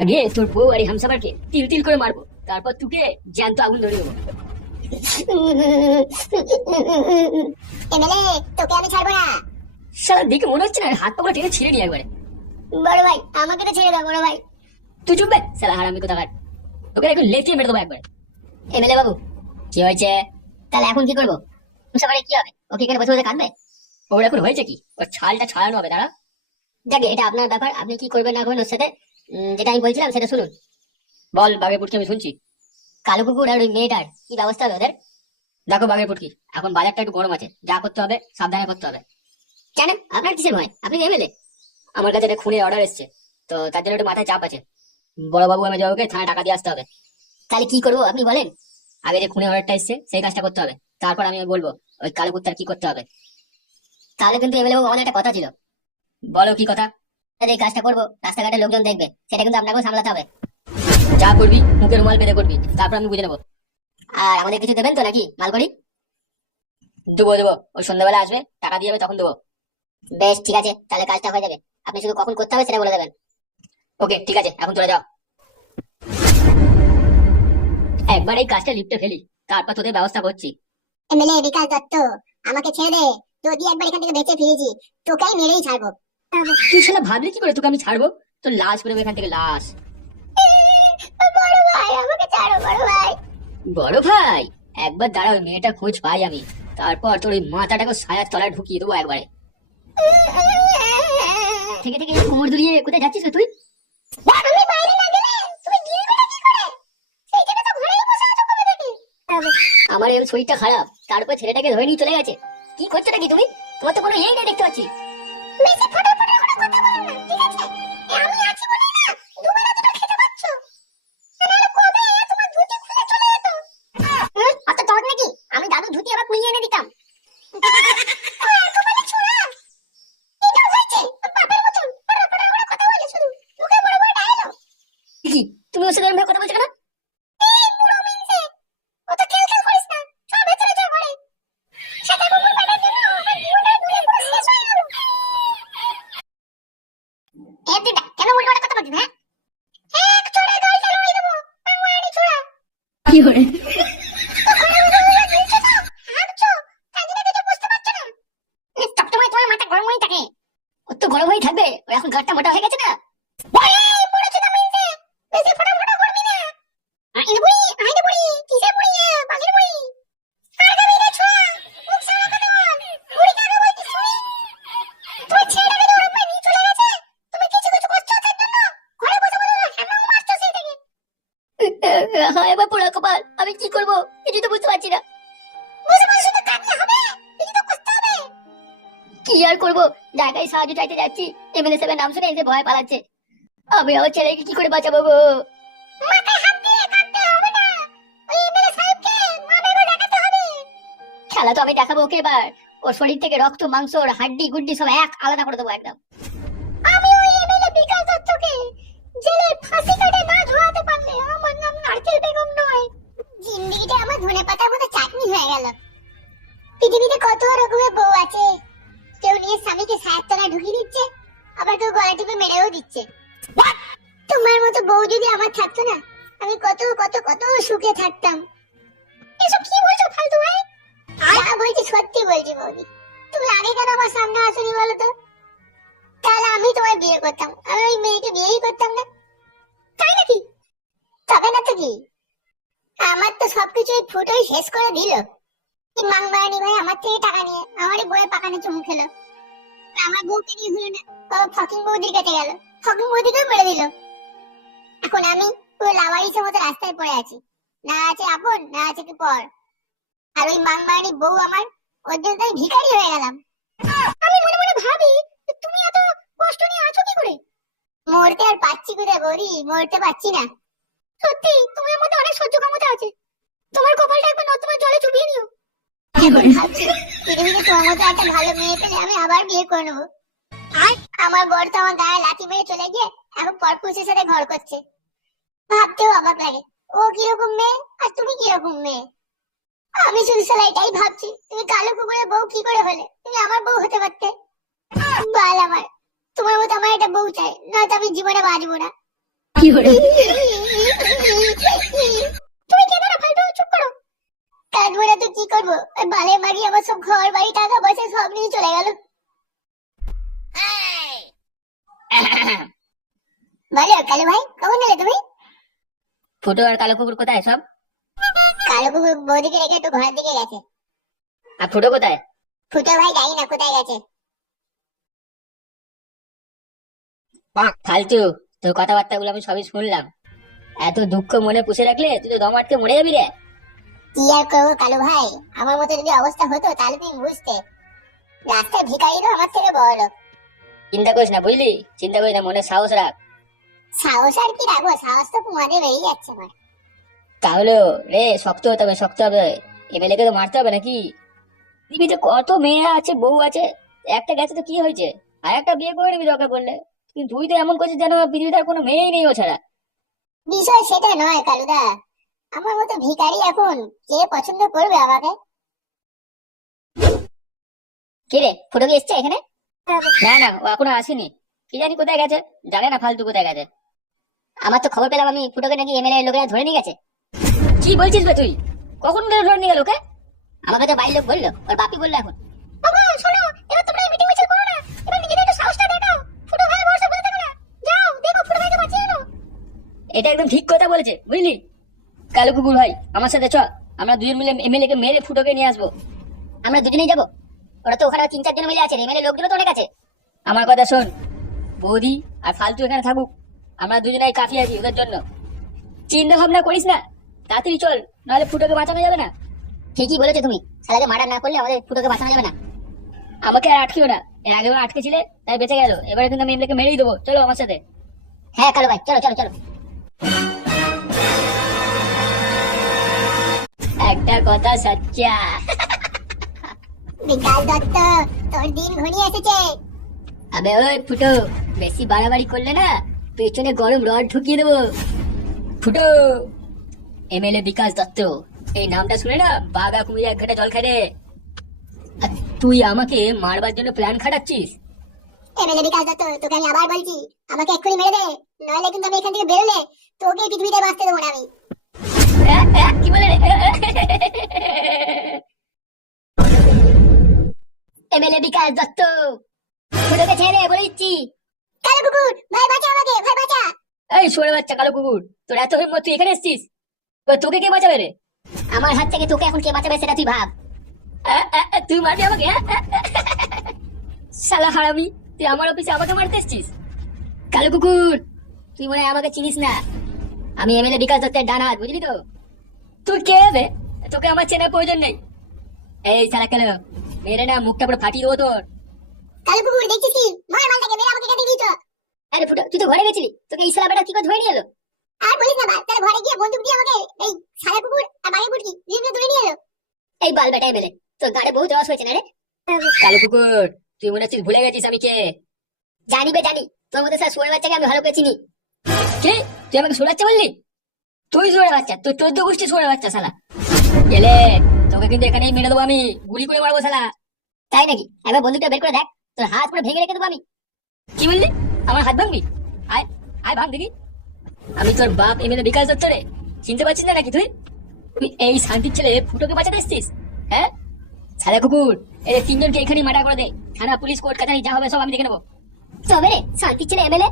আগে তোর বউ আর এই হামসাবারকে তিল তিল করে মারবো, তারপর তোকে জ্যান্ত আগুন ধরিয়ে দেবো। এমএলএ, তোকে আমি ছাড়বো না। শালা দেখে মনে হচ্ছে না হাত পা টেনে ছিঁড়ে নি একবারে। বড় ভাই, আমাকে তো ছেড়ে দাও বড় ভাই। তুই চুপ বে শালা হারামি কোথাকার, তোকে এখন লেথিয়ে মেরে দেবো একবারে। এমএলএ বাবু, কি হয়েছে? তাহলে এখন কি করবো? সবাই কি হবে? ও কি করে বসে বসে কাঁদবে? ওর এখন হয়েছে কি? ওর ছালটা ছাড়ানো হবে, দাঁড়া। যাকে, এটা আপনার ব্যাপার, আপনি কি করবেন না করবেন ওর সাথে। যেটা আমি বলছিলাম সেটা শুনুন। বল বাঘের পুটকি, আমি শুনছি। কালো কুকুর আর ওই মেয়েটার কি ব্যবস্থা হবে ওদের? দেখো বাঘের পুটকি, এখন বাজারটা একটু গরম আছে, যা করতে হবে সাবধানে করতে হবে। কেন, আপনার কিসের ভয়? আপনি এমএলএ। আমার কাছে একটা খুনের অর্ডার এসেছে, তো তার জন্য একটু মাথায় চাপ আছে। বড়বাবু আমি যাবো, থানায় টাকা দিয়ে আসতে হবে। তাহলে কি করবো আপনি বলেন। আগে যে খুনের অর্ডারটা এসেছে সেই কাজটা করতে হবে, তারপর আমি বলবো ওই কালো কুত্তার কি করতে হবে। তাহলে কিন্তু এমএলএ বাবু, আমাদের একটা কথা ছিল। বলো কি কথা? এই কাজটা করবো, রাস্তাঘাটে লোকজন দেখবে, সেটা কিন্তু আপনাকেও সামলাতে হবে। যা করবি মুখের রুমাল বেঁধে করবি, তারপর আমি বুঝে নেবো। আর আমাদের কিছু দেবেন তো নাকি মাল করি? দেবো দেবো, ওই সন্ধ্যাবেলা আসবে, টাকা দিয়ে যাবে, তখন দেবো। বেশ ঠিক আছে, তাহলে কাজটা হয়ে যাবে। আপনি শুধু কখন করতে হবে সেটা বলে দেবেন। ওকে ঠিক আছে, এখন চলে যাও। একবার এই কাজটা লিফটে ফেলি, তারপর তোদের ব্যবস্থা করছি। এমএলএ বিকাশ দত্ত, আমাকে ছেড়ে দে। যদি একবার এখান থেকে বেঁচে ফিরেছি, তোকেই মেরেই ছাড়বো। তুই শালা ভাবলি কি করে তোকে আমি ছাড়বো? তোর লাশ বেরোবে এখান থেকে, লাশ। বড় ভাই, আমাকে ছাড়ো বড় ভাই। বড় ভাই, একবার দাঁড়া, ওই মেয়েটা খোঁজ পাই আমি, তারপর তোর ওই মাথাটাকে ছায়ার তলায় ঢুকিয়ে দেবো একবারে। থেকে থেকে কোমর দুলিয়ে কোথায় যাচ্ছিস রে তুই? আমি বাইরে না গেলে তুমি গিলবেটা কি করে? সেই জন্য তো ঘরেই বসে আছো কবে থেকে। আমার এই শরীরটা খারাপ, তারপর ছেলেটাকে ধরে নিয়ে চলে গেছে। কি করছো নাকি তুমি? তোমার তো কোনো ইয়েই নেই দেখতে পাচ্ছি। বেশি ফটো ফটো করে কথা বলো না, ঠিক আছে? আমি আছি বলে না দুবেলা দুটো খেতে পাচ্ছ। নাহলে কবে তোমার ধুতি খুলে চলে যেত। অত তোর নাকি আমি দাদু ধুতি আবার কুইয়ে এনে দিতাম। একেবারে ছোড়া। এটা হয়েছে বাপের মতন ফটো ফটো করে কথা বলে, শুধু মুখে বড় বড় ডায়লগ। কি তুমি ওর সাথে এরকম ভাবে কথা বলছো কেন? এই বুড়ো মিনসে, অত খেল খেল করিস না। চল ভেতরে যা ঘরে। সাদা কুকুর পাঠার জন্য আমার জীবনটা দূরে পুরো শেষ হয়ে গেল। এই দিদা, কেন উল্টো পাল্টা কথা বলছিস হ্যাঁ? এক চড়ে গাল চালু হয়ে দেবো, বাংলাড়ি ছোড়া। কি করে? ওর তো গরম হয়ে থাকবে, ও এখন গাঁটটা মোটা হয়ে গেছে না। হ্যাঁ, এবার পোড়া কপাল, আমি কি করবো কিছু তো বুঝতে পারছি না। কি আর করবো, জায়গায় সাহায্য চাইতে যাচ্ছি, এমএলএ সাহেবের নাম শুনে এসে ভয় পালাচ্ছে। আমি আমার ছেলেকে কি করে বাঁচাবো গো? খেলা তো আমি দেখাবো ওকে এবার। ওর শরীর থেকে রক্ত মাংস ওর হাড্ডি গুড্ডি সব এক আলাদা করে দেবো একদম। আমি ওই এমএলএ বিকাশ দত্তকে জেলে ফাঁসি কাটে না ঝোলাতে পারলে আমার নাম নারকেল বেগম নয়। জিন্দেগিটা আমার ধনেপাতার মতো চাটনি হয়ে গেল। পৃথিবীতে কত রকমের বউ আছে, কেউ নিয়ে স্বামীকে ছায়ার তলায় ঢুকিয়ে দিচ্ছে, আবার কেউ গলা টিপে মেরেও দিচ্ছে। তোমার মতো বউ যদি আমার থাকতো না, আমি কত কত কত সুখে থাকতাম। এসব কি বলছো ফালতু ভাই? যা বলছি সত্যি বলছি বৌদি। তুমি আগে কেন আমার সামনে আসনি বলো তো? তাহলে আমি তোমায় বিয়ে করতাম, আমি ওই মেয়েকে বিয়েই করতাম না। তাই নাকি? তবে না তো কি, আমার তো সবকিছুই ফুটোই শেষ করে দিল। মাংবাড়ি ভাই আমার থেকে টাকা নিয়ে আমারই বউয়ের পাকানে চুমু খেলো। আমার বউকে নিয়ে হলো না, বাবা ফকিং বৌদির কাছে গেল, ফকিং বৌদিকেও মেরে দিল। এখন আমি পুরো লাওয়ারিসের মতো রাস্তায় পড়ে আছি, না আছে আপন না আছে কি পর। আর ওই মাংবাড়ি বউ আমার, ওর জন্য তাই ভিখারি হয়ে গেলাম। আমি মনে মনে ভাবি, তুমি এত কষ্ট নিয়ে আছো কি করে? মরতে আর পাচ্ছি কোথায় বৌদি, মরতে পাচ্ছি না। সত্যি তুমি আমার মধ্যে অনেক সহ্য ক্ষমতা আছে। তোমার কপালটা একবার নর্দমার জলে চুবিয়ে নিও। ভাবছি পৃথিবীতে তোমার মতো একটা ভালো মেয়ে পেলে আমি আবার বিয়ে করে নেবো। আর আমার বর তো আমার গায়ে লাথি মেরে চলে গিয়ে এখন পরপুরুষের সাথে ঘর করছে। ভাবতেও অবাক লাগে, ও কিরকম মেয়ে আর তুমি কিরকম মেয়ে। আমি শুধু সালা এটাই ভাবছি, তুমি কালো কুকুরের বউ কি করে হলে? তুমি আমার বউ হতে পারতে। বাল আমার, তোমার মতো আমার একটা বউ চাই, নয়তো আমি জীবনে বাঁচবো না। তুমি কেঁদো না ফালতু, চুপ করো। কাঁদবো না তো কি করবো? ওই বালের বাড়ি আমার সব ঘর বাড়ি টাকা পয়সা সব নিয়ে চলে গেল। বলো কালু ভাই, কখন এলে তুমি? ফুটো আর কালো কুকুর কোথায় সব? কালু কুকুর বৌদিকে রেখে একটু ঘরের দিকে গেছে। আর ফুটো কোথায়? ফুটো ভাই জানি না কোথায় গেছে। ফালতু, তোর কথাবার্তা গুলো আমি সবই শুনলাম। এত দুঃখ মনে পুষে রাখলে তুই তো দম আটকে মরে যাবি রে। কি আর করবো কালু ভাই, আমার মতো যদি অবস্থা হতো তাহলে তুমি বুঝতে। রাস্তায় ভিখারি তো আমার থেকে বড় লোক। চিন্তা করিস না, বুঝলি? চিন্তা করিস না, মনে সাহস রাখ। সাহস আর কি রাখবো, সাহস তো তোমাদের বেরিয়ে যাচ্ছে আমার। তাহলে রে শক্ত হতে হবে, শক্ত হবে। এমএলএ কে তো মারতে হবে নাকি? পৃথিবীতে কত মেয়ে আছে, বউ আছে, একটা গেছে তো কি হয়েছে? আর একটা বিয়ে করে নিবি দরকার পড়লে। কিন্তু তুই তো এমন করছিস যেন পৃথিবীতে আর কোনো মেয়েই নেই ও ছাড়া। বিষয় সেটা নয় কালুদা, আমার মতো ভিখারি এখন কে পছন্দ করবে আমাকে? কে রে, ফুটো কি এসছে এখানে? না না, ও এখনো আসেনি। কি জানি কোথায় গেছে, জানে না ফালতু কোথায় গেছে। আমার তো খবর পেলাম আমি, ফুটোকে নাকি এমএলএ লোকেরা ধরে নিয়ে গেছে। কি বলছিস বে তুই? কখন ধরে নিয়ে গেল ওকে? আমাকে তো বাড়ির লোক বললো, ওর বাপি বললো এখন। বাবা শোনো, এবার তোমরা এই মিটিং মিছিল করো না, এবার নিজেদের একটু সাহসটা দেখাও। ফুটো ভাই বসে বসে থাকো না, যাও দেখো ফুটো ভাইকে বাঁচিয়ে আনো। এটা একদম ঠিক কথা বলেছে, বুঝলি? কালো কুকুর ভাই, আমার সাথে চল, আমরা দুজন মিলে এমএলএ কে মেরে ফুটোকে নিয়ে আসবো। আমরা দুজনেই যাবো। ওরা তো ওখানে 3-4 জন মিলে আছে, এমএলএ লোকগুলো তো অনেক আছে। আমার কথা শোন, বৌদি আর ফালতু এখানে থাকুক, আমরা দুজনেই কাফি আছি ওদের জন্য। চিন্তা ভাবনা করিস না, তাড়াতাড়ি চল, নাহলে ফুটোকে বাঁচানো যাবে না। ঠিকই বলেছো তুমি, শালাকে মার্ডার না করলে আমাদের ফুটোকে বাঁচানো যাবে না। আমাকে আর আটকিও না, এর আগেও আটকে ছিলে, তাই বেঁচে গেল। এবারে কিন্তু আমি এমএলএ কে মেরেই দেবো, চলো আমার সাথে। হ্যাঁ কালো ভাই, চলো চলো চলো। একটা কথা সচ্চা। বিকাশ দত্ত, তোর দিন ঘনিয়ে এসেছে। আবে ওই ফুটো, বেশি বাড়াবাড়ি করলে না পেছনে গরম রড ঢুকিয়ে দেবো। ফুটো, এমএলএ বিকাশ দত্ত, এই নামটা শুনে না বাঘা কুমিরে এক ঘাটা জল খায় রে। আর তুই আমাকে মারবার জন্য প্ল্যান খাটাচ্ছিস? এমএলএ বিকাশ দত্ত, তোকে আমি আবার বলছি, আমাকে এক্ষুনি মেরে দে, নইলে কিন্তু আমি এখান থেকে বেরোলে তোকে এই পৃথিবীতে বাঁচতে দেবো না আমি। কি বলে রে? এমএলএ বিকাশ দত্ত, ফুটোকে ছেড়ে বলে দিচ্ছি। কালো কুকুর ভাই বাঁচা আমাকে, ভাই বাঁচা। এই শুয়োরের বাচ্চা কালো কুকুর, তোর এত হিম্মত, তুই এখানে এসেছিস? এবার তোকে কে বাঁচাবে রে? আমার হাত থেকে তোকে এখন কে বাঁচাবে সেটা তুই ভাব। তুই মারবি আমাকে? শালা হারামি, তুই আমার অফিসে আমাকে মারতে এসেছিস? কালো কুকুর, তুই মনে হয় আমাকে চিনিস না। আমি এমএলএ বিকাশ দত্তের ডান হাত, বুঝলি তো? তুই কে বে? তোকে আমার চেনার প্রয়োজন নেই। এই শালা কালো, মেরে না মুখটা পুরো ফাটিয়ে দেবো তোর। কালো কুকুর দেখছিস কি, মার মালটাকে, মেরে আমাকে কেটে দিয়েছ। আরে ফুটো, তুই তো ঘরে গেছিলি, তোকে এই শালা বেটা কি করে ধরে নিয়ে এলো? আর বলিস না ভাই, তাহলে ঘরে গিয়ে বন্দুক দিয়ে আমাকে এই সাদা কুকুর আর বাঘের বুটকি দুজনে ধরে নিয়ে এলো। এই বাল বেটা এমএলএ, তোর গাড়ে বহুত রস হয়েছে না রে? কালো কুকুর, তুই মনে হচ্ছিস ভুলে গেছিস আমি কে। জানি বে জানি, তোর মধ্যে স্যার শুয়োরের বাচ্চাকে আমি ভালো করে চিনি। কে? তুই আমাকে শুয়োরের বাচ্চা বললি? তুই শুয়োরের বাচ্চা, তুই 14 গোষ্ঠী শুয়োরের বাচ্চা শালা। গেলে তোকে কিন্তু এখানেই মেরে দেবো আমি, গুলি করে মারবো শালা। তাই নাকি? একবার বন্দুকটা বের করে দেখ, তোর হাত পুরো ভেঙে রেখে দেবো আমি। কি বললি? আমার হাত ভাঙবি? আয় আয় ভাঙ দেখি। আমি তোর বাপ এমএলএ বিকাশ দত্ত রে, চিনতে পারছিস না নাকি তুই? তুই এই শান্তির ছেলে ফুটোকে বাঁচাতে এসছিস? হ্যাঁ সাদা কুকুর, এই 3 জনকে এখানেই মার্ডার করে দে। থানা পুলিশ কোর্ট কাছারি যা হবে সব আমি দেখে নেবো। তবে রে শান্তির ছেলে এমএলএ।